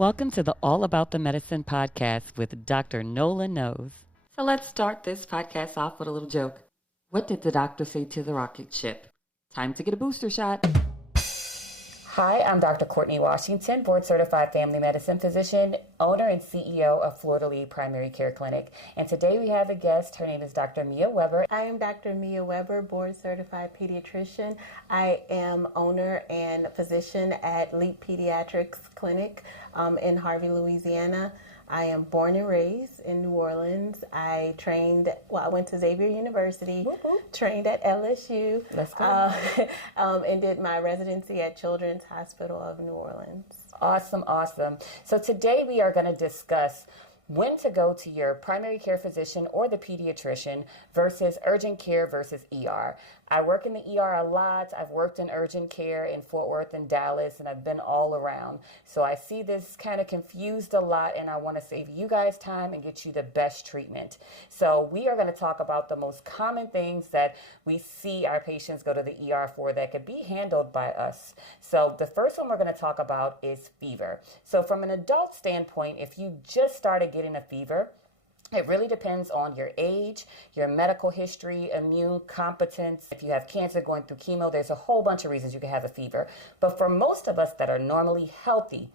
Welcome to the All About the Medicine podcast with Dr. Nolan Knows. So let's start this podcast off with a little joke. What did the doctor say to the rocket ship? Time to get a booster shot. Hi, I'm Dr. Courtney Washington, board-certified family medicine physician, owner and CEO of Fleur de Lis Primary Care Clinic. And today we have a guest. Her name is Dr. Mia Weber. I am Dr. Mia Weber, board-certified pediatrician. I am owner and physician at Leap Pediatrics Clinic in Harvey, Louisiana. I am born and raised in New Orleans. I went to Xavier University, trained at LSU, and did my residency at Children's Hospital of New Orleans. Awesome. So today we are going to discuss when to go to your primary care physician or the pediatrician versus urgent care versus ER. I work in the ER a lot. I've worked in urgent care in Fort Worth and Dallas, and I've been all around. So I see this kind of confused a lot, and I want to save you guys time and get you the best treatment. So we are going to talk about the most common things that we see our patients go to the ER for that could be handled by us. So the first one we're going to talk about is fever. So from an adult standpoint, if you just started getting a fever, it really depends on your age, your medical history, immune competence. If you have cancer going through chemo, there's a whole bunch of reasons you can have a fever. But for most of us that are normally healthy,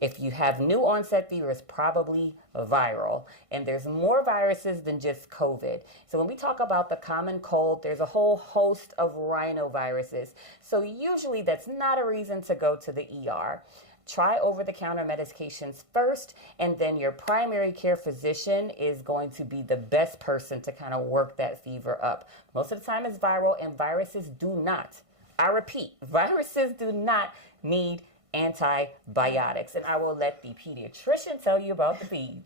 if you have new onset fever, it's probably viral. And there's more viruses than just COVID. So when we talk about the common cold, there's a whole host of rhinoviruses. So usually that's not a reason to go to the ER. Try over-the-counter medications first, and then your primary care physician is going to be the best person to kind of work that fever up. Most of the time it's viral, and viruses do not, I repeat, viruses do not need antibiotics. And I will let the pediatrician tell you about the peds.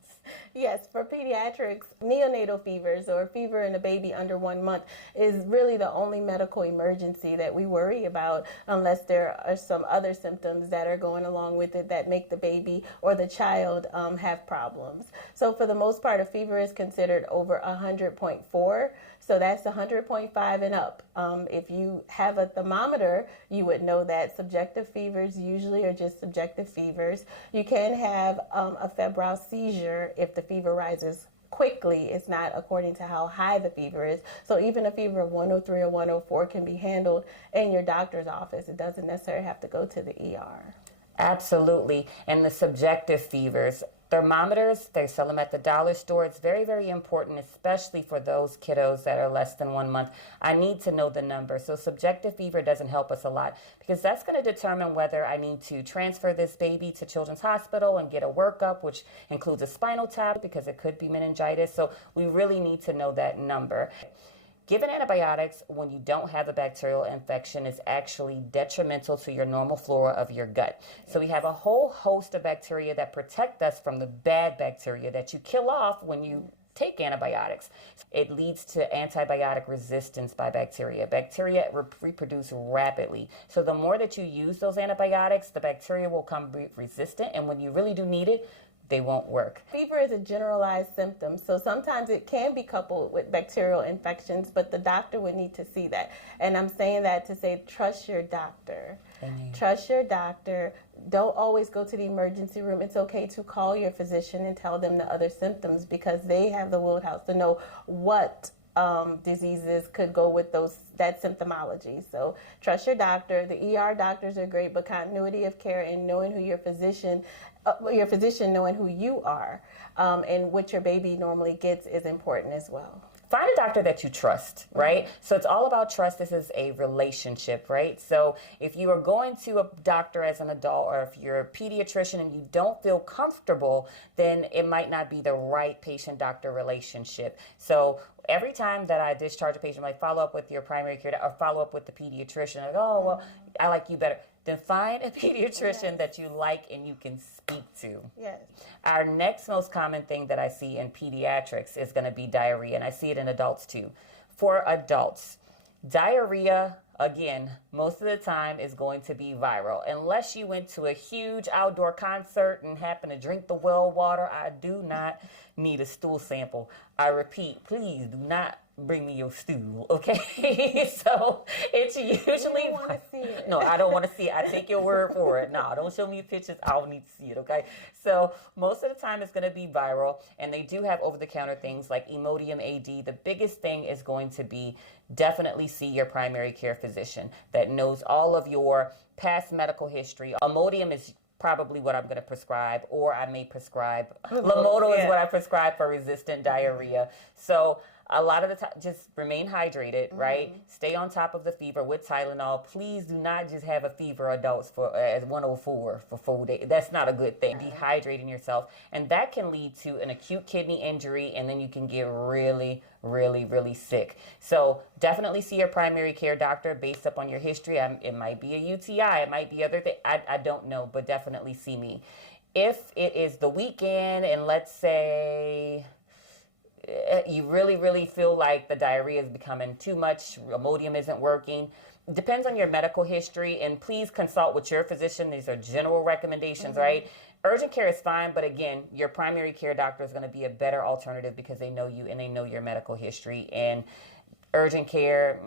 Yes, for pediatrics, neonatal fevers or fever in a baby under 1 month is really the only medical emergency that we worry about, unless there are some other symptoms that are going along with it that make the baby or the child have problems. So for the most part, a fever is considered over 100.4. So that's 100.5 and up. If you have a thermometer, you would know that subjective fevers usually are just subjective fevers. You can have a febrile seizure if the fever rises quickly. It's not according to how high the fever is. So even a fever of 103 or 104 can be handled in your doctor's office. It doesn't necessarily have to go to the ER. Absolutely. And the subjective fevers, thermometers, they sell them at the dollar store. It's very, very important, especially for those kiddos that are less than 1 month. I need to know the number. So subjective fever doesn't help us a lot because that's going to determine whether I need to transfer this baby to Children's Hospital and get a workup, which includes a spinal tap because it could be meningitis. So we really need to know that number. Giving antibiotics when you don't have a bacterial infection is actually detrimental to your normal flora of your gut. So we have a whole host of bacteria that protect us from the bad bacteria that you kill off when you take antibiotics. It leads to antibiotic resistance by bacteria. Bacteria reproduce rapidly. So the more that you use those antibiotics, the bacteria will become resistant, and when you really do need it, they won't work. Fever is a generalized symptom, so sometimes it can be coupled with bacterial infections, but the doctor would need to see that. And I'm saying that to say, trust your doctor. Amen. Trust your doctor. Don't always go to the emergency room. It's okay to call your physician and tell them the other symptoms because they have the wheelhouse to know what diseases could go with that symptomology. So trust your doctor. The ER doctors are great, but continuity of care and knowing who your physician knowing who you are and what your baby normally gets is important as well. Find a doctor that you trust, right? So it's all about trust. This is a relationship, right? So if you are going to a doctor as an adult or if you're a pediatrician and you don't feel comfortable, then it might not be the right patient-doctor relationship. So every time that I discharge a patient, like follow up with your primary care or follow up with the pediatrician, like, oh, well, I like you better. Then find a pediatrician that you like and you can speak to. Yes. Our next most common thing that I see in pediatrics is going to be diarrhea, and I see it in adults too. For adults, diarrhea, again, most of the time is going to be viral. Unless you went to a huge outdoor concert and happen to drink the well water, I do not need a stool sample. I repeat, please do not bring me your stool, okay? So it's usually No, I don't want to see it. I take your word for it. No, don't show me pictures. I don't need to see it, okay? So most of the time it's going to be viral, and they do have over-the-counter things like Imodium AD. The biggest thing is going to be definitely see your primary care physician that knows all of your past medical history. Imodium is probably what I'm going to prescribe, or I may prescribe Lomotil is what I prescribe for resistant diarrhea. So a lot of the time, just remain hydrated, right? Stay on top of the fever with Tylenol. Please do not just have a fever, adults, for as 104 for 4 days. That's not a good thing. Dehydrating yourself, and that can lead to an acute kidney injury, and then you can get really, really, really sick. So definitely see your primary care doctor based upon your history. It might be a UTI, it might be other things. I don't know, but definitely see me. If it is the weekend, and let's say you really, really feel like the diarrhea is becoming too much, Imodium isn't working, depends on your medical history, and please consult with your physician. These are general recommendations, right? Urgent care is fine, but again, your primary care doctor is going to be a better alternative because they know you and they know your medical history. And urgent care,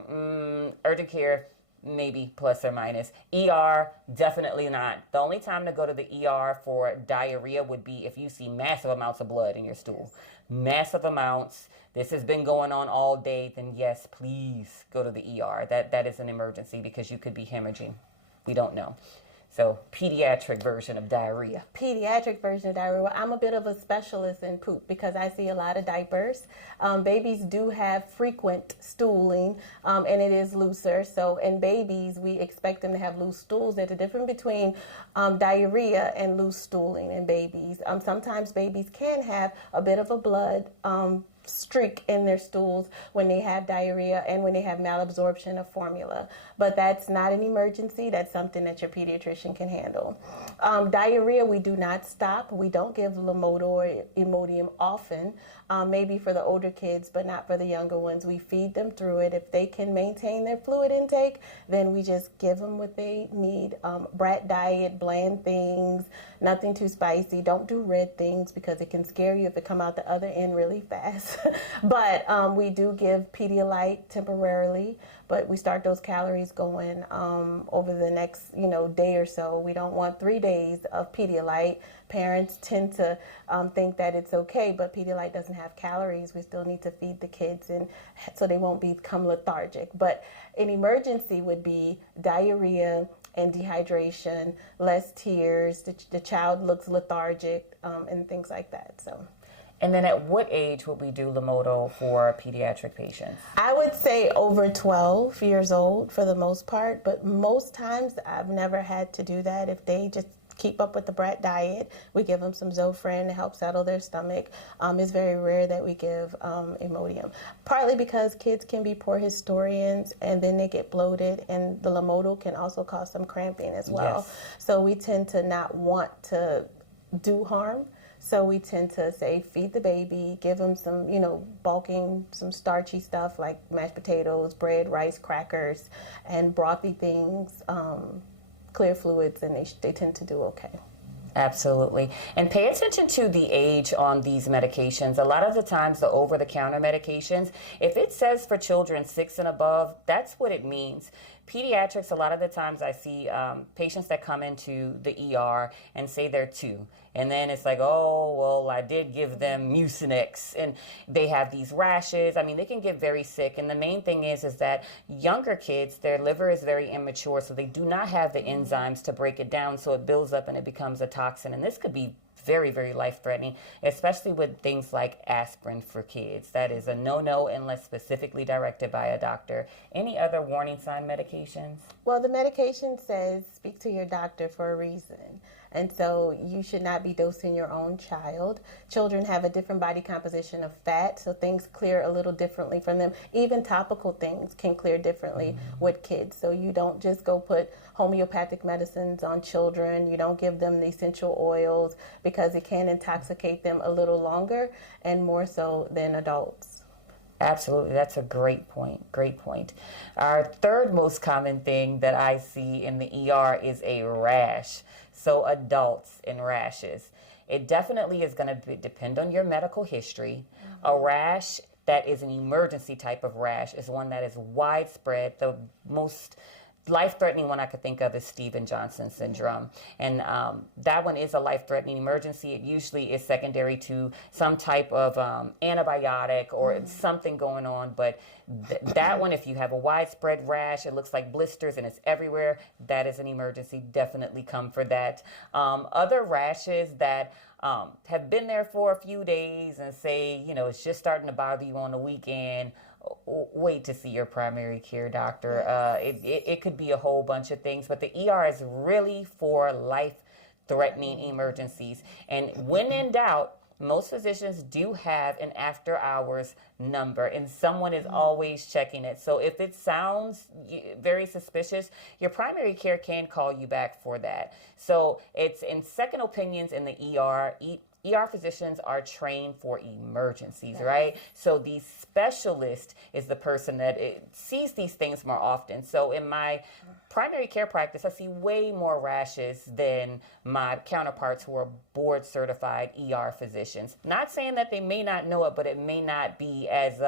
maybe plus or minus. ER, definitely not. The only time to go to the ER for diarrhea would be if you see massive amounts of blood in your stool. Massive amounts. This has been going on all day, then yes, please go to the ER. That is an emergency because you could be hemorrhaging. We don't know. So, pediatric version of diarrhea. Pediatric version of diarrhea. Well, I'm a bit of a specialist in poop because I see a lot of diapers. Babies do have frequent stooling, and it is looser. So, in babies, we expect them to have loose stools. There's a difference between diarrhea and loose stooling in babies. Sometimes babies can have a bit of a blood streak in their stools when they have diarrhea and when they have malabsorption of formula. But that's not an emergency. That's something that your pediatrician can handle. Diarrhea, we do not stop. We don't give Lomotil or Imodium often, maybe for the older kids, but not for the younger ones. We feed them through it. If they can maintain their fluid intake, then we just give them what they need. Brat diet, bland things, nothing too spicy. Don't do red things because it can scare you if it come out the other end really fast. But we do give Pedialyte temporarily, but we start those calories going over the next day or so. We don't want 3 days of Pedialyte. Parents tend to think that it's okay, but Pedialyte doesn't have calories. We still need to feed the kids, and so they won't become lethargic. But an emergency would be diarrhea and dehydration, less tears, the child looks lethargic, and things like that. So. And then at what age would we do Lomotil for pediatric patients? I would say over 12 years old for the most part, but most times I've never had to do that. If they just keep up with the brat diet, we give them some Zofran to help settle their stomach. It's very rare that we give Imodium, partly because kids can be poor historians and then they get bloated, and the Lomotil can also cause some cramping as well. Yes. So we tend to not want to do harm. So we tend to say, feed the baby, give them some, bulking, some starchy stuff like mashed potatoes, bread, rice, crackers, and brothy things, clear fluids, and they tend to do okay. Absolutely. And pay attention to the age on these medications. A lot of the times, the over-the-counter medications, if it says for children 6 and above, that's what it means. Pediatrics, a lot of the times I see patients that come into the ER and say they're 2. And then it's like, oh, well, I did give them Mucinex. And they have these rashes. I mean, they can get very sick. And the main thing is that younger kids, their liver is very immature, so they do not have the enzymes to break it down. So it builds up and it becomes a toxin. And this could be very, very life-threatening, especially with things like aspirin for kids. That is a no-no unless specifically directed by a doctor. Any other warning sign medications? Well, the medication says speak to your doctor for a reason. And so you should not be dosing your own child. Children have a different body composition of fat, so things clear a little differently from them. Even topical things can clear differently with kids. So you don't just go put homeopathic medicines on children. You don't give them the essential oils because it can intoxicate them a little longer and more so than adults. Absolutely. That's a great point. Great point. Our third most common thing that I see in the ER is a rash. So adults and rashes. It definitely is going to depend on your medical history. A rash that is an emergency type of rash is one that is widespread. The most life-threatening one I could think of is Stevens-Johnson syndrome. And that one is a life-threatening emergency. It usually is secondary to some type of antibiotic or something going on. But that one, if you have a widespread rash, it looks like blisters and it's everywhere, that is an emergency. Definitely come for that. Other rashes that have been there for a few days and say, it's just starting to bother you on the weekend, wait to see your primary care doctor. It could be a whole bunch of things, but the ER is really for life-threatening emergencies. And when in doubt, most physicians do have an after-hours number, and someone is always checking it. So if it sounds very suspicious, your primary care can call you back for that. So it's in second opinions in the ER. ER physicians are trained for emergencies, right? So the specialist is the person that sees these things more often. So in my primary care practice, I see way more rashes than my counterparts who are board certified ER physicians. Not saying that they may not know it, but it may not be as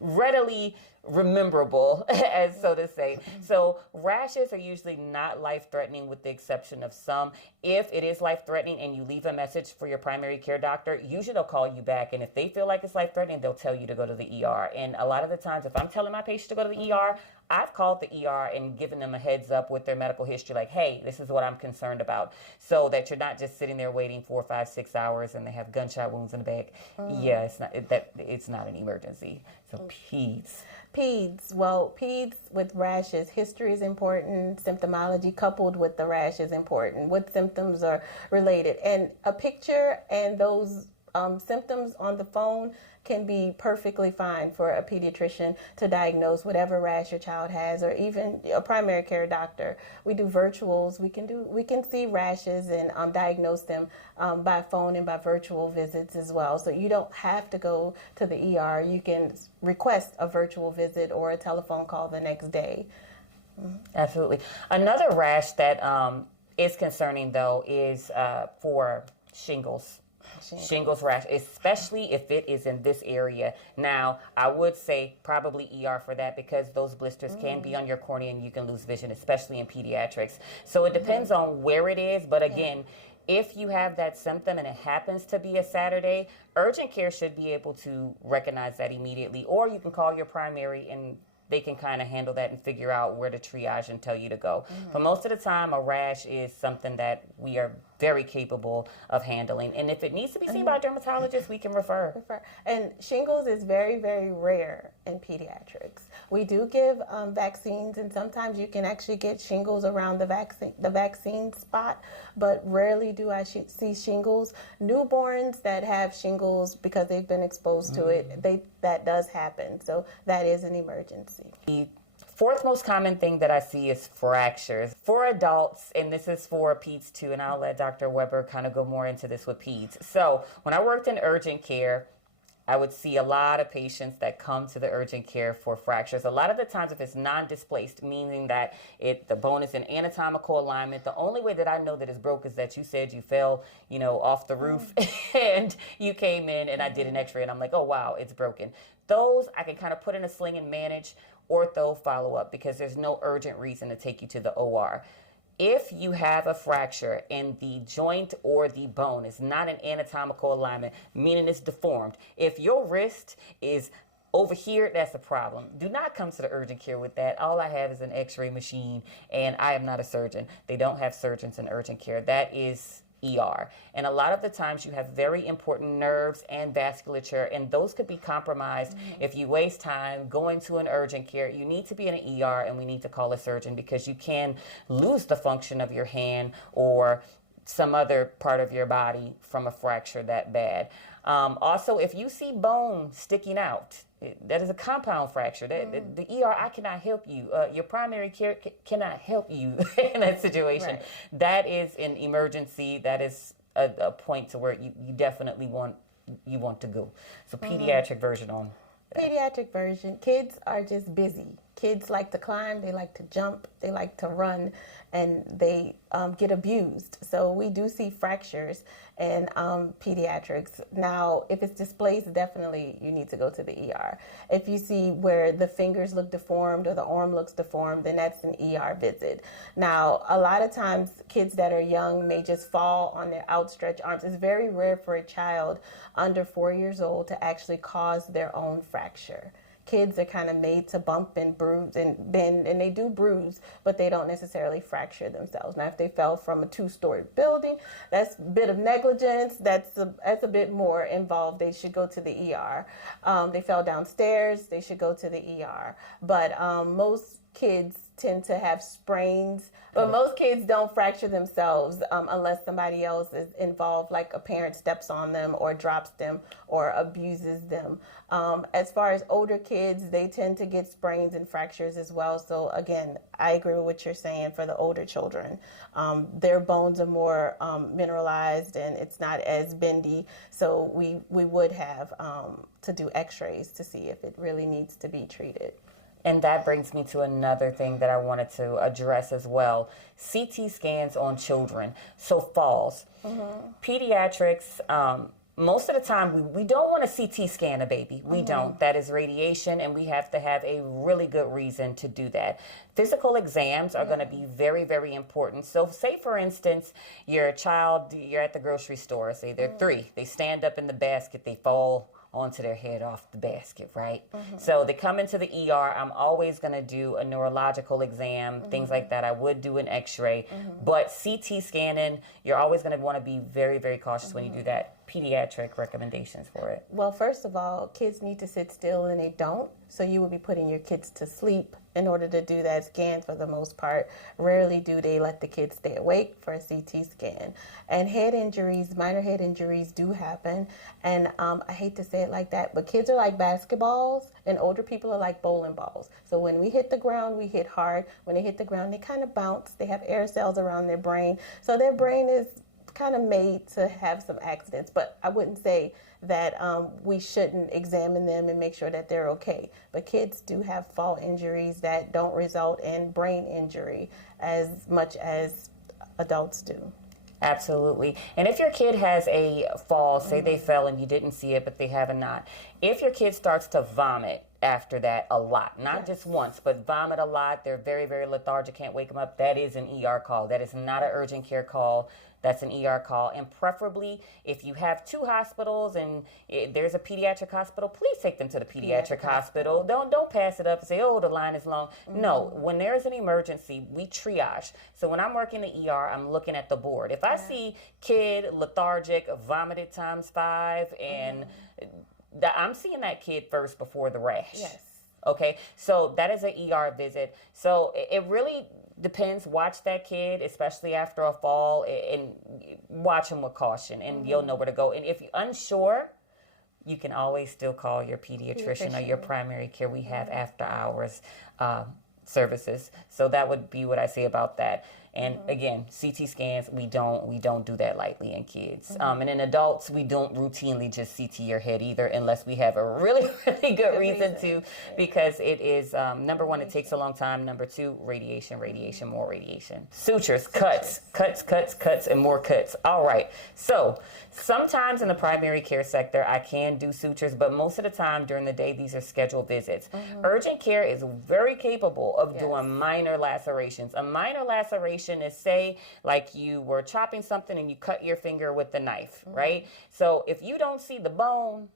readily rememberable, as so to say. So rashes are usually not life-threatening with the exception of some. If it is life-threatening and you leave a message for your primary care doctor, usually they'll call you back. And if they feel like it's life-threatening, they'll tell you to go to the ER. And a lot of the times, if I'm telling my patient to go to the ER, I've called the ER and given them a heads up with their medical history, like, hey, this is what I'm concerned about, so that you're not just sitting there waiting 4, 5, 6 hours and they have gunshot wounds in the back. Yeah, it's not an emergency. So Peds, well, peds with rashes, history is important, symptomology coupled with the rash is important. What symptoms are related? And a picture and those symptoms on the phone can be perfectly fine for a pediatrician to diagnose whatever rash your child has, or even a primary care doctor. We do virtuals. We can see rashes and diagnose them by phone and by virtual visits as well. So you don't have to go to the ER. You can request a virtual visit or a telephone call the next day. Absolutely. Another rash that is concerning, though, is for shingles. Shingles rash, especially if it is in this area. Now, I would say probably ER for that, because those blisters can be on your cornea and you can lose vision, especially in pediatrics. So it depends on where it is. But again, if you have that symptom and it happens to be a Saturday, urgent care should be able to recognize that immediately. Or you can call your primary and they can kind of handle that and figure out where to triage and tell you to go. But most of the time, a rash is something that we are very capable of handling. And if it needs to be seen by a dermatologist, we can refer. And shingles is very, very rare in pediatrics. We do give vaccines, and sometimes you can actually get shingles around the vaccine spot, but rarely do I see shingles. Newborns that have shingles because they've been exposed to it, that does happen. So that is an emergency. The fourth most common thing that I see is fractures. For adults, and this is for peds too, and I'll let Dr. Weber kind of go more into this with peds. So when I worked in urgent care, I would see a lot of patients that come to the urgent care for fractures. A lot of the times, if it's non-displaced, meaning that the bone is in anatomical alignment, the only way that I know that it's broke is that you said you fell, off the roof and you came in and I did an x-ray and I'm like, oh, wow, it's broken. Those I can kind of put in a sling and manage. Ortho follow-up, because there's no urgent reason to take you to the OR. If you have a fracture and the joint or the bone is not in anatomical alignment, meaning it's deformed, if your wrist is over here, that's a problem. Do not come to the urgent care with that. All I have is an x-ray machine, and I am not a surgeon. They don't have surgeons in urgent care. That is ER. And a lot of the times you have very important nerves and vasculature, and those could be compromised if you waste time going to an urgent care. You need to be in an ER, and we need to call a surgeon, because you can lose the function of your hand or some other part of your body from a fracture that bad. Also, if you see bone sticking out, that is a compound fracture. The ER, I cannot help you. Your primary care cannot help you in that situation. Right. That is an emergency. That is a point to where you definitely want to go. So pediatric version on that. Pediatric version, kids are just busy. Kids like to climb, they like to jump, they like to run, and they get abused. So we do see fractures in pediatrics. Now, if it's displaced, definitely you need to go to the ER. If you see where the fingers look deformed or the arm looks deformed, then that's an ER visit. Now, a lot of times kids that are young may just fall on their outstretched arms. It's very rare for a child under 4 years old to actually cause their own fracture. Kids are kind of made to bump and bruise and bend, and they do bruise, but they don't necessarily fracture themselves. Now, if they fell from a 2-story building, that's a bit of negligence. That's a bit more involved. They should go to the ER. They fell downstairs, they should go to the ER. But most kids tend to have sprains, but most kids don't fracture themselves unless somebody else is involved, like a parent steps on them or drops them or abuses them. As far as older kids, they tend to get sprains and fractures as well. So again, I agree with what you're saying for the older children. Their bones are more mineralized and it's not as bendy. So we would have to do x-rays to see if it really needs to be treated. And that brings me to another thing that I wanted to address as well. CT scans on children. So falls. Pediatrics, most of the time, we don't want to CT scan a baby. We don't. That is radiation, and we have to have a really good reason to do that. Physical exams are going to be very, very important. So say, for instance, your child, you're at the grocery store, say they're 3. They stand up in the basket, they fall onto their head off the basket, right? So they come into the ER. I'm always going to do a neurological exam, things like that. I would do an x-ray, but CT scanning, you're always going to want to be very, very cautious when you do that. Pediatric recommendations for it. Well, first of all, kids need to sit still and they don't. So you would be putting your kids to sleep in order to do that scan for the most part. Rarely do they let the kids stay awake for a CT scan. And head injuries, minor head injuries do happen. And I hate to say it like that, but kids are like basketballs and older people are like bowling balls. So when we hit the ground, we hit hard. When they hit the ground, they kind of bounce. They have air cells around their brain. So their brain is kind of made to have some accidents, but I wouldn't say that we shouldn't examine them and make sure that they're okay. But kids do have fall injuries that don't result in brain injury as much as adults do. Absolutely. And if your kid has a fall, say they fell and you didn't see it, but they have a knot, if your kid starts to vomit after that a lot, not just once, but vomit a lot, they're very, very lethargic, can't wake them up, that is an ER call. That is not an urgent care call. That's an ER call. And preferably, if you have 2 hospitals and there's a pediatric hospital, please take them to the pediatric hospital. Don't pass it up and say, oh, the line is long. No, when there's an emergency, we triage. So when I'm working the ER, I'm looking at the board. If I see kid lethargic, vomited times 5, and I'm seeing that kid first before the rash. Yes. Okay, so that is an ER visit. So it really depends. Watch that kid, especially after a fall, and watch him with caution, and you'll know where to go. And if you're unsure, you can always still call your pediatrician or your primary care. We have after hours services. So that would be what I say about that. And again, CT scans, we don't do that lightly in kids. And in adults, we don't routinely just CT your head either, unless we have a really, really good reason to, because it is, number 1, it takes a long time. Number 2, radiation, more radiation. Sutures, cuts, and more cuts. All right. So sometimes in the primary care sector, I can do sutures, but most of the time during the day, these are scheduled visits. Urgent care is very capable of doing minor lacerations. A minor laceration is, say, like you were chopping something and you cut your finger with the knife, right? So if you don't see the bone,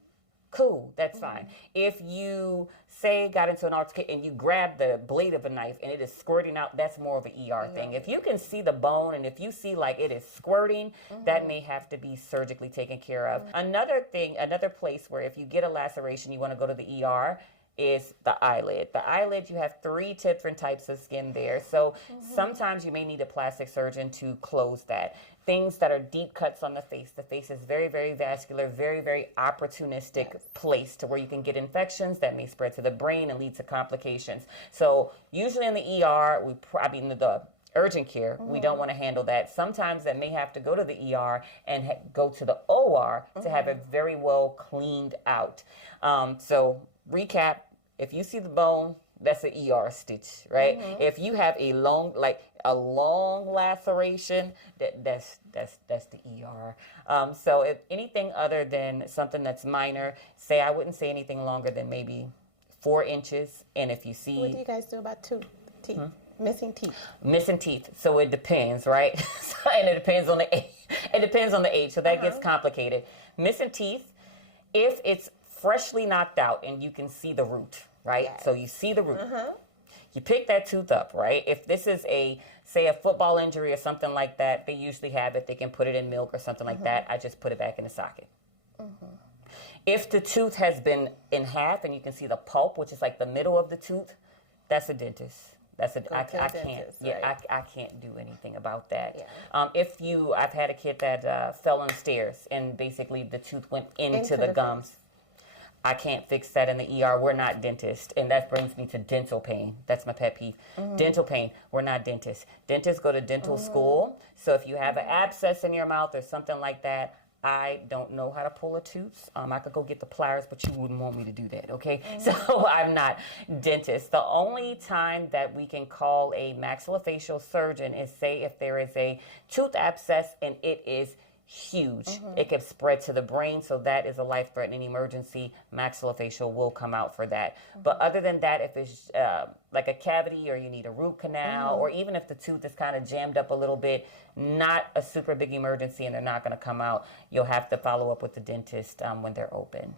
cool, that's fine. If you, say, got into an altercation and you grab the blade of a knife and it is squirting out, that's more of an ER thing. If you can see the bone and if you see like it is squirting, that may have to be surgically taken care of. Another thing, another place where if you get a laceration, you want to go to the ER is the eyelid. The eyelid, you have 3 different types of skin there. So sometimes you may need a plastic surgeon to close that. Things that are deep cuts on the face. The face is very, very vascular, very, very opportunistic place to where you can get infections that may spread to the brain and lead to complications. So usually in the ER, the urgent care, we don't want to handle that. Sometimes that may have to go to the ER and go to the OR to have it very well cleaned out. So recap, if you see the bone, that's an ER stitch, right? If you have a long laceration, that's the ER. So if anything other than something that's minor, I wouldn't say anything longer than maybe 4 inches. And if you see, what do you guys do about teeth? Missing teeth. Missing teeth. So it depends, right? And it depends on the age. It depends on the age. So that gets complicated. Missing teeth, if it's freshly knocked out and you can see the root, right? Yes. So you see the root. You pick that tooth up, right? If this is say a football injury or something like that, they usually have it. They can put it in milk or something like that. I just put it back in the socket. If the tooth has been in half and you can see the pulp, which is like the middle of the tooth, that's a dentist. I can't do anything about that. Yeah. I've had a kid that fell on stairs and basically the tooth went into the gums. I can't fix that in the ER. We're not dentists. And that brings me to dental pain. That's my pet peeve. Dental pain. We're not dentists. Dentists go to dental school. So if you have an abscess in your mouth or something like that, I don't know how to pull a tooth. I could go get the pliers, but you wouldn't want me to do that, okay? So I'm not dentist. The only time that we can call a maxillofacial surgeon is, say, if there is a tooth abscess and it is huge. It can spread to the brain, so that is a life-threatening emergency. Maxillofacial will come out for that. But other than that, if it's like a cavity or you need a root canal, or even if the tooth is kind of jammed up a little bit, not a super big emergency and they're not going to come out, you'll have to follow up with the dentist when they're open.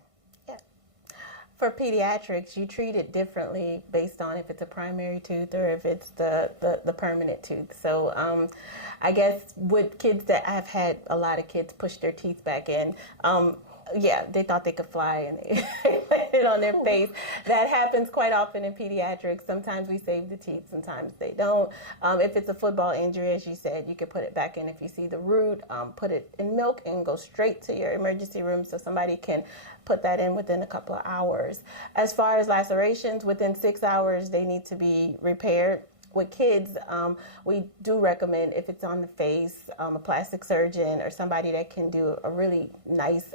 For pediatrics, you treat it differently based on if it's a primary tooth or if it's the permanent tooth. So I guess with kids that I've had a lot of kids push their teeth back in, they thought they could fly and they landed on their face. That happens quite often in pediatrics. Sometimes we save the teeth, sometimes they don't. If it's a football injury, as you said, you could put it back in if you see the root, put it in milk and go straight to your emergency room so somebody can put that in within a couple of hours. As far as lacerations, within 6 hours, they need to be repaired. With kids, we do recommend, if it's on the face, a plastic surgeon or somebody that can do a really nice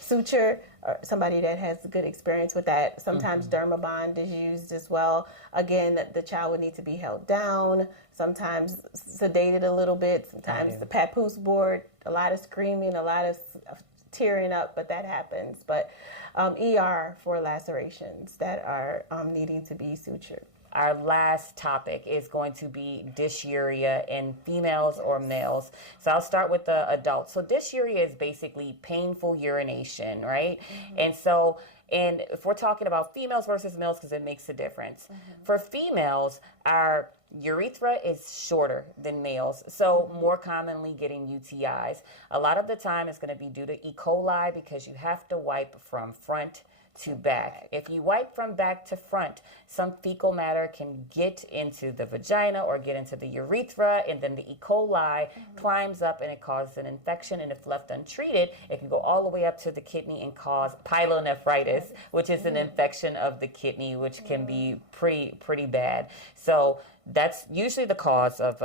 suture, or somebody that has good experience with that. Sometimes Dermabond is used as well. Again, the child would need to be held down, sometimes sedated a little bit, sometimes the papoose board, a lot of screaming, a lot of tearing up, but that happens. But ER for lacerations that are needing to be sutured. Our last topic is going to be dysuria in females or males. So I'll start with the adults. So dysuria is basically painful urination, right? And if we're talking about females versus males, because it makes a difference. For females, our urethra is shorter than males, so more commonly getting UTIs. A lot of the time it's going to be due to E. coli because you have to wipe from front to back. If you wipe from back to front, some fecal matter can get into the vagina or get into the urethra, and then the E. coli climbs up and it causes an infection, and if left untreated, it can go all the way up to the kidney and cause pyelonephritis, which is an infection of the kidney, which can be pretty bad. So that's usually the cause of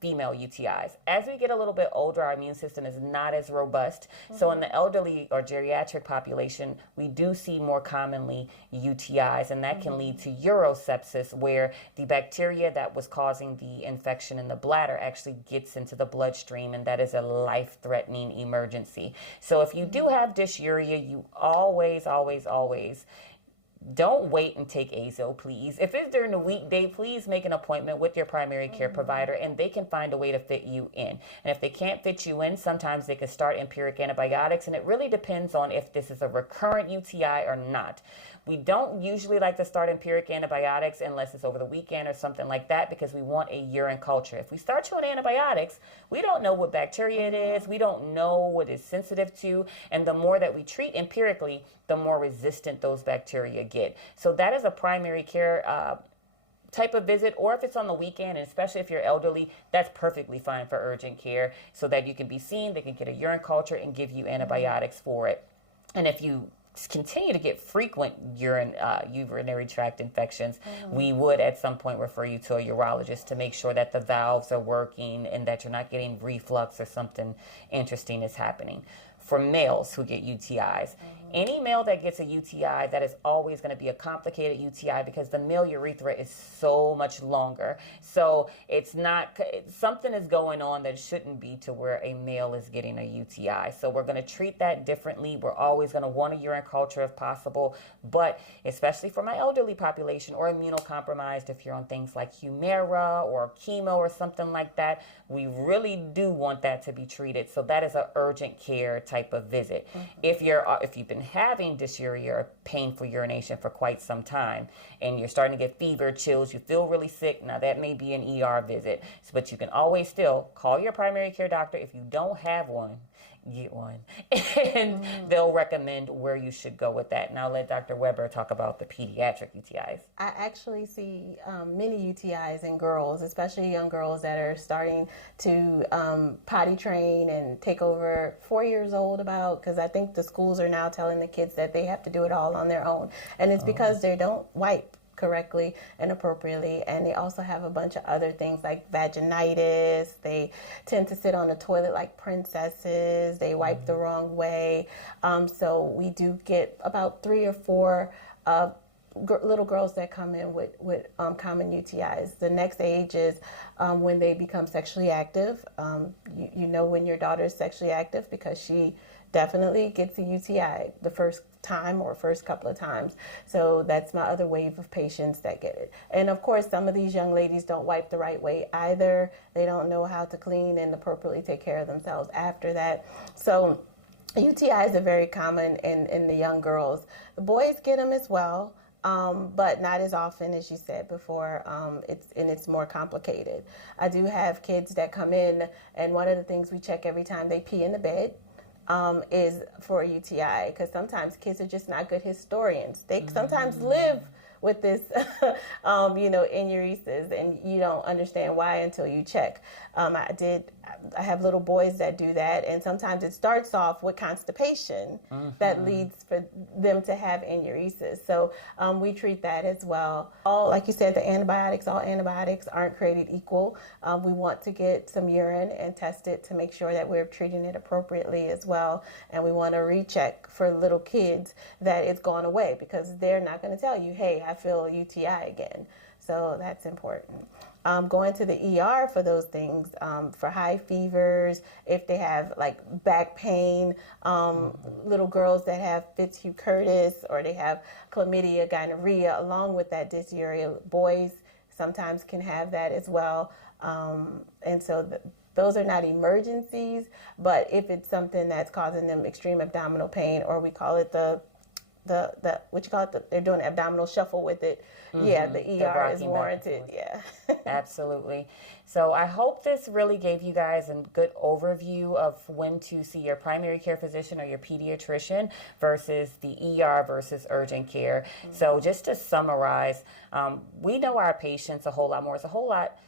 female UTIs. As we get a little bit older, our immune system is not as robust. So in the elderly or geriatric population, we do see more commonly UTIs, and that can lead to urosepsis, where the bacteria that was causing the infection in the bladder actually gets into the bloodstream, and that is a life-threatening emergency. So if you do have dysuria, you always don't wait and take Azo, please. If it's during the weekday, please make an appointment with your primary care provider, and they can find a way to fit you in. And if they can't fit you in, sometimes they can start empiric antibiotics, and it really depends on if this is a recurrent UTI or not. We don't usually like to start empiric antibiotics unless it's over the weekend or something like that, because we want a urine culture. If we start you on antibiotics, we don't know what bacteria it is. We don't know what it's sensitive to. And the more that we treat empirically, the more resistant those bacteria get. So that is a primary care type of visit, or if it's on the weekend, and especially if you're elderly, that's perfectly fine for urgent care, so that you can be seen, they can get a urine culture and give you antibiotics for it. And if you continue to get frequent urinary tract infections, we would at some point refer you to a urologist to make sure that the valves are working and that you're not getting reflux or something interesting is happening. For males who get UTIs, Any male that gets a UTI, that is always going to be a complicated UTI because the male urethra is so much longer. So it's not, something is going on that shouldn't be to where a male is getting a UTI. So we're going to treat that differently. We're always going to want a urine culture if possible, but especially for my elderly population or immunocompromised, if you're on things like Humira or chemo or something like that, we really do want that to be treated. So that is an urgent care type of visit. If you've been having dysuria or painful urination for quite some time and you're starting to get fever, chills, you feel really sick, now that may be an ER visit. But you can always still call your primary care doctor. If you don't have one, get one, and they'll recommend where you should go with that. And I'll let Dr. Weber talk about the pediatric UTIs. I actually see many UTIs in girls, especially young girls that are starting to potty train and take over 4 years old about, because I think the schools are now telling the kids that they have to do it all on their own. And it's because they don't wipe correctly and appropriately, and they also have a bunch of other things like vaginitis. They tend to sit on the toilet like princesses. They wipe the wrong way. So we do get about 3 or 4 little girls that come in with common UTIs. The next age is when they become sexually active. You know when your daughter is sexually active because she definitely gets a UTI the first time or first couple of times. So that's my other wave of patients that get it. And of course, some of these young ladies don't wipe the right way either. They don't know how to clean and appropriately take care of themselves after that. So UTIs are very common in the young girls. The boys get them as well. But not as often as you said before. It's more complicated. I do have kids that come in, and one of the things we check every time they pee in the bed is for a UTI, because sometimes kids are just not good historians. They sometimes live with this, enuresis, and you don't understand why until you check. I have little boys that do that, and sometimes it starts off with constipation that leads for them to have enuresis. So we treat that as well. Like you said, all antibiotics aren't created equal. We want to get some urine and test it to make sure that we're treating it appropriately as well. And we want to recheck for little kids that it's gone away, because they're not going to tell you, hey, I feel a UTI again. So that's important. Going to the ER for those things, for high fevers, if they have like back pain, little girls that have Fitzhugh-Curtis, or they have chlamydia, gonorrhea, along with that dysuria. Boys sometimes can have that as well. And so those are not emergencies, but if it's something that's causing them extreme abdominal pain, or we call it they're doing an abdominal shuffle with it. Yeah, the ER is warranted. Yeah. Absolutely. So I hope this really gave you guys a good overview of when to see your primary care physician or your pediatrician versus the ER versus urgent care. So just to summarize, we know our patients a whole lot more. It's a whole lot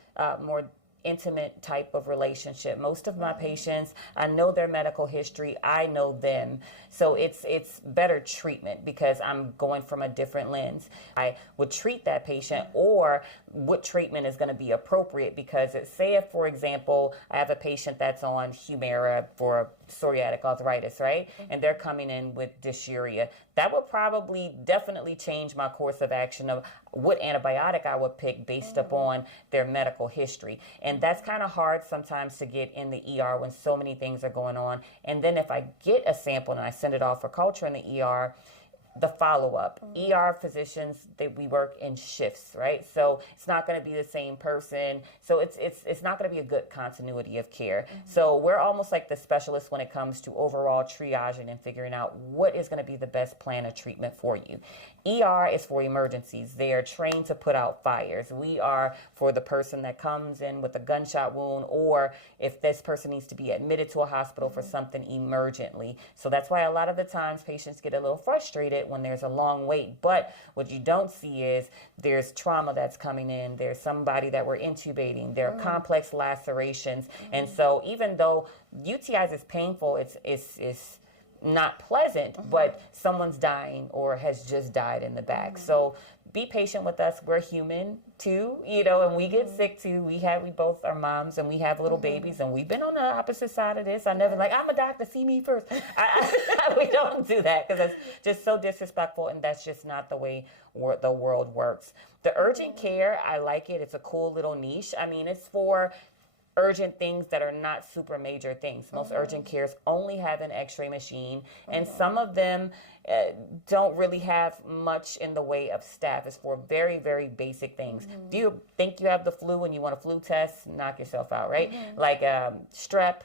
more intimate type of relationship. Most of my patients, I know their medical history, I know them. So it's better treatment because I'm going from a different lens. I would treat that patient, or what treatment is going to be appropriate, because say if, for example, I have a patient that's on Humira for psoriatic arthritis, right? And they're coming in with dysuria. That would probably definitely change my course of action of what antibiotic I would pick based upon their medical history. And that's kind of hard sometimes to get in the ER when so many things are going on. And then if I get a sample and I send it off for culture in the ER, the follow-up. ER physicians, we work in shifts, right? So it's not going to be the same person. So it's not going to be a good continuity of care. So we're almost like the specialists when it comes to overall triaging and figuring out what is going to be the best plan of treatment for you. ER is for emergencies. They are trained to put out fires. We are for the person that comes in with a gunshot wound, or if this person needs to be admitted to a hospital for something emergently. So that's why a lot of the times patients get a little frustrated when there's a long wait. But what you don't see is there's trauma that's coming in. There's somebody that we're intubating. There are complex lacerations. And so even though UTIs is painful, it's not pleasant, but someone's dying or has just died in the back. So be patient with us. We're human too, you know, and we get sick too. We both are moms and we have little babies, and we've been on the opposite side of this. I never like, I'm a doctor, see me first. We don't do that because it's just so disrespectful, and that's just not the way the world works. The urgent care, I like it. It's a cool little niche. I mean, it's for urgent things that are not super major things. Most urgent cares only have an x-ray machine, and some of them don't really have much in the way of staff. It's for very, very basic things. Do you think you have the flu and you want a flu test? Knock yourself out, right? Like strep,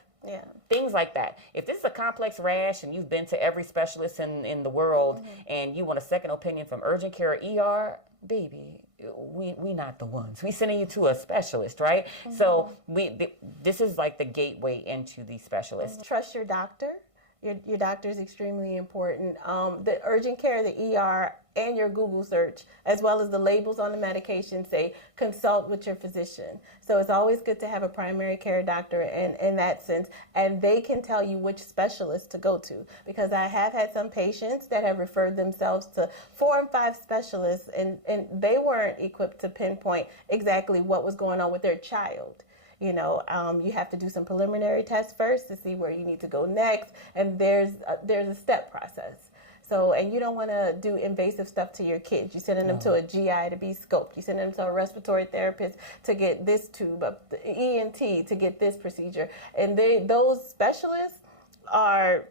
things like that. If this is a complex rash and you've been to every specialist in the world and you want a second opinion from urgent care or ER, baby, we not the ones. We sending you to a specialist, right? So this is like the gateway into these specialists. Trust your doctor. Your doctor is extremely important. The urgent care, the ER, and your Google search, as well as the labels on the medication, say consult with your physician. So it's always good to have a primary care doctor in that sense, and they can tell you which specialist to go to. Because I have had some patients that have referred themselves to 4 and 5 specialists, and they weren't equipped to pinpoint exactly what was going on with their child. You know, you have to do some preliminary tests first to see where you need to go next, and there's a step process. So, and you don't want to do invasive stuff to your kids. You're sending them to a GI to be scoped. You're sending them to a respiratory therapist to get this tube up, the ENT to get this procedure. And those specialists are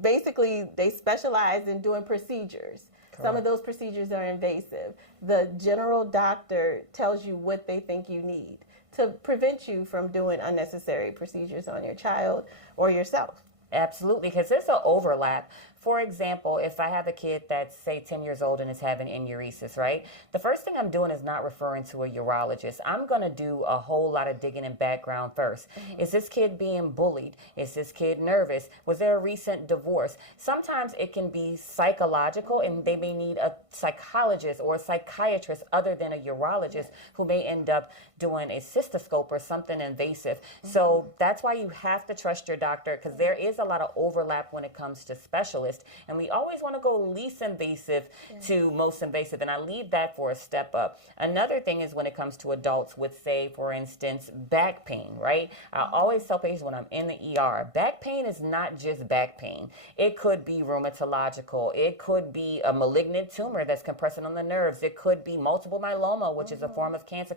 basically, they specialize in doing procedures. Correct. Some of those procedures are invasive. The general doctor tells you what they think you need to prevent you from doing unnecessary procedures on your child or yourself. Absolutely, because there's an overlap. For example, if I have a kid that's, say, 10 years old and is having enuresis, right? The first thing I'm doing is not referring to a urologist. I'm going to do a whole lot of digging in background first. Is this kid being bullied? Is this kid nervous? Was there a recent divorce? Sometimes it can be psychological, and they may need a psychologist or a psychiatrist other than a urologist who may end up doing a cystoscope or something invasive. So that's why you have to trust your doctor, because there is a lot of overlap when it comes to specialists. And we always want to go least invasive to most invasive. And I leave that for a step up. Another thing is when it comes to adults with, say, for instance, back pain, right? I always tell patients when I'm in the ER, back pain is not just back pain. It could be rheumatological. It could be a malignant tumor that's compressing on the nerves. It could be multiple myeloma, which is a form of cancer.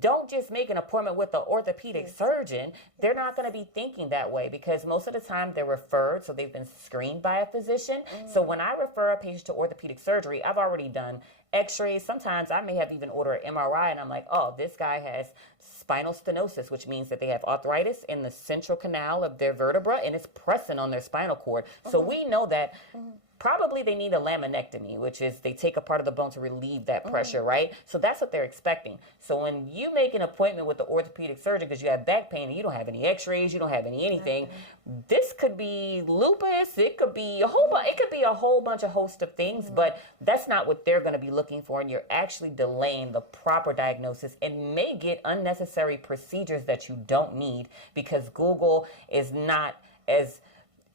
Don't just make an appointment with the orthopedic surgeon. They're not going to be thinking that way, because most of the time they're referred, so they've been screened by a physician. So when I refer a patient to orthopedic surgery, I've already done x-rays. Sometimes I may have even ordered an MRI, and I'm like, oh, this guy has spinal stenosis, which means that they have arthritis in the central canal of their vertebra, and it's pressing on their spinal cord. So we know that probably they need a laminectomy, which is they take a part of the bone to relieve that pressure, right? So that's what they're expecting. So when you make an appointment with the orthopedic surgeon because you have back pain and you don't have any x-rays, you don't have anything, this could be lupus, it could be a whole bunch of host of things, but that's not what they're going to be looking for, and you're actually delaying the proper diagnosis and may get unnecessary procedures that you don't need because Google is not as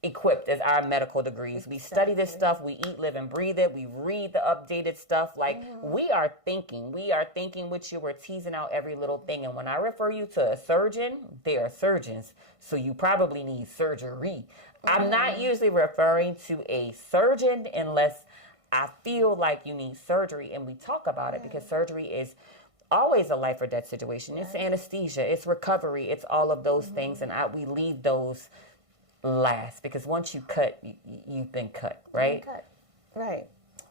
equipped as our medical degrees. We study this stuff, we eat, live, and breathe it, we read the updated stuff. Like, we are thinking with you, we're teasing out every little thing. And when I refer you to a surgeon, they are surgeons. So you probably need surgery. I'm not usually referring to a surgeon unless I feel like you need surgery, and we talk about it because surgery is always a life or death situation. It's anesthesia, it's recovery, it's all of those things, and we leave those last, because once you cut, you've been cut, right? Right.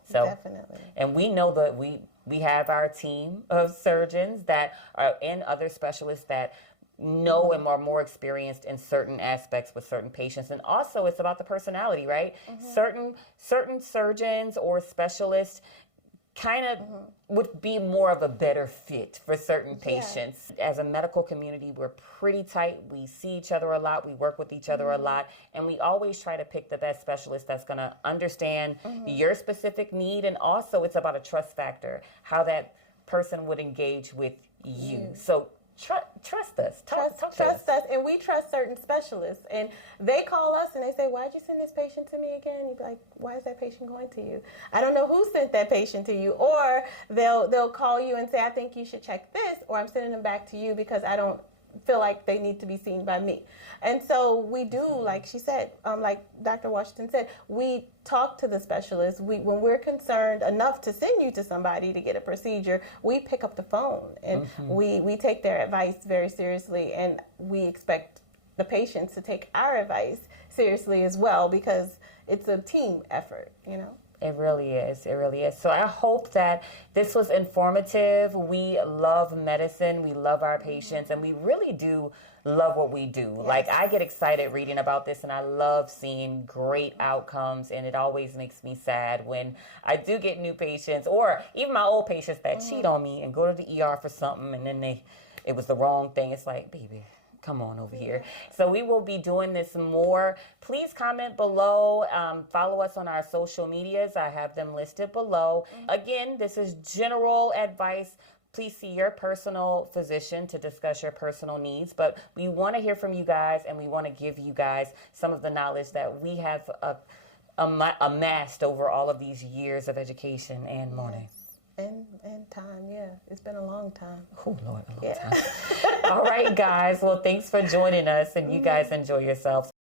So definitely. And we know that we have our team of surgeons that are and other specialists that know and are more experienced in certain aspects with certain patients. And also it's about the personality, right? Certain surgeons or specialists kind of would be more of a better fit for certain patients. As a medical community, we're pretty tight. We see each other a lot. We work with each other a lot. And we always try to pick the best specialist that's going to understand your specific need. And also it's about a trust factor, how that person would engage with you. So trust us. Trust us, and we trust certain specialists. And they call us and they say, "Why'd you send this patient to me again?" You'd be like, "Why is that patient going to you? I don't know who sent that patient to you." Or they'll call you and say, "I think you should check this," or "I'm sending them back to you because I don't feel like they need to be seen by me." And so we do, like she said, like Dr. Washington said, we talk to the specialist. When we're concerned enough to send you to somebody to get a procedure, we pick up the phone and we take their advice very seriously, and we expect the patients to take our advice seriously as well, because it's a team effort, you know. It really is. It really is. So I hope that this was informative. We love medicine. We love our patients, and we really do love what we do. Yes. Like, I get excited reading about this, and I love seeing great outcomes, and it always makes me sad when I do get new patients, or even my old patients that cheat on me and go to the ER for something, and then it was the wrong thing. It's like, baby, come on over here. So we will be doing this more. Please comment below. Follow us on our social medias. I have them listed below. Again, this is general advice. Please see your personal physician to discuss your personal needs. But we want to hear from you guys, and we want to give you guys some of the knowledge that we have amassed over all of these years of education and learning. And time, yeah. It's been a long time. Oh, Lord, a long time. All right, guys. Well, thanks for joining us, and you guys enjoy yourselves.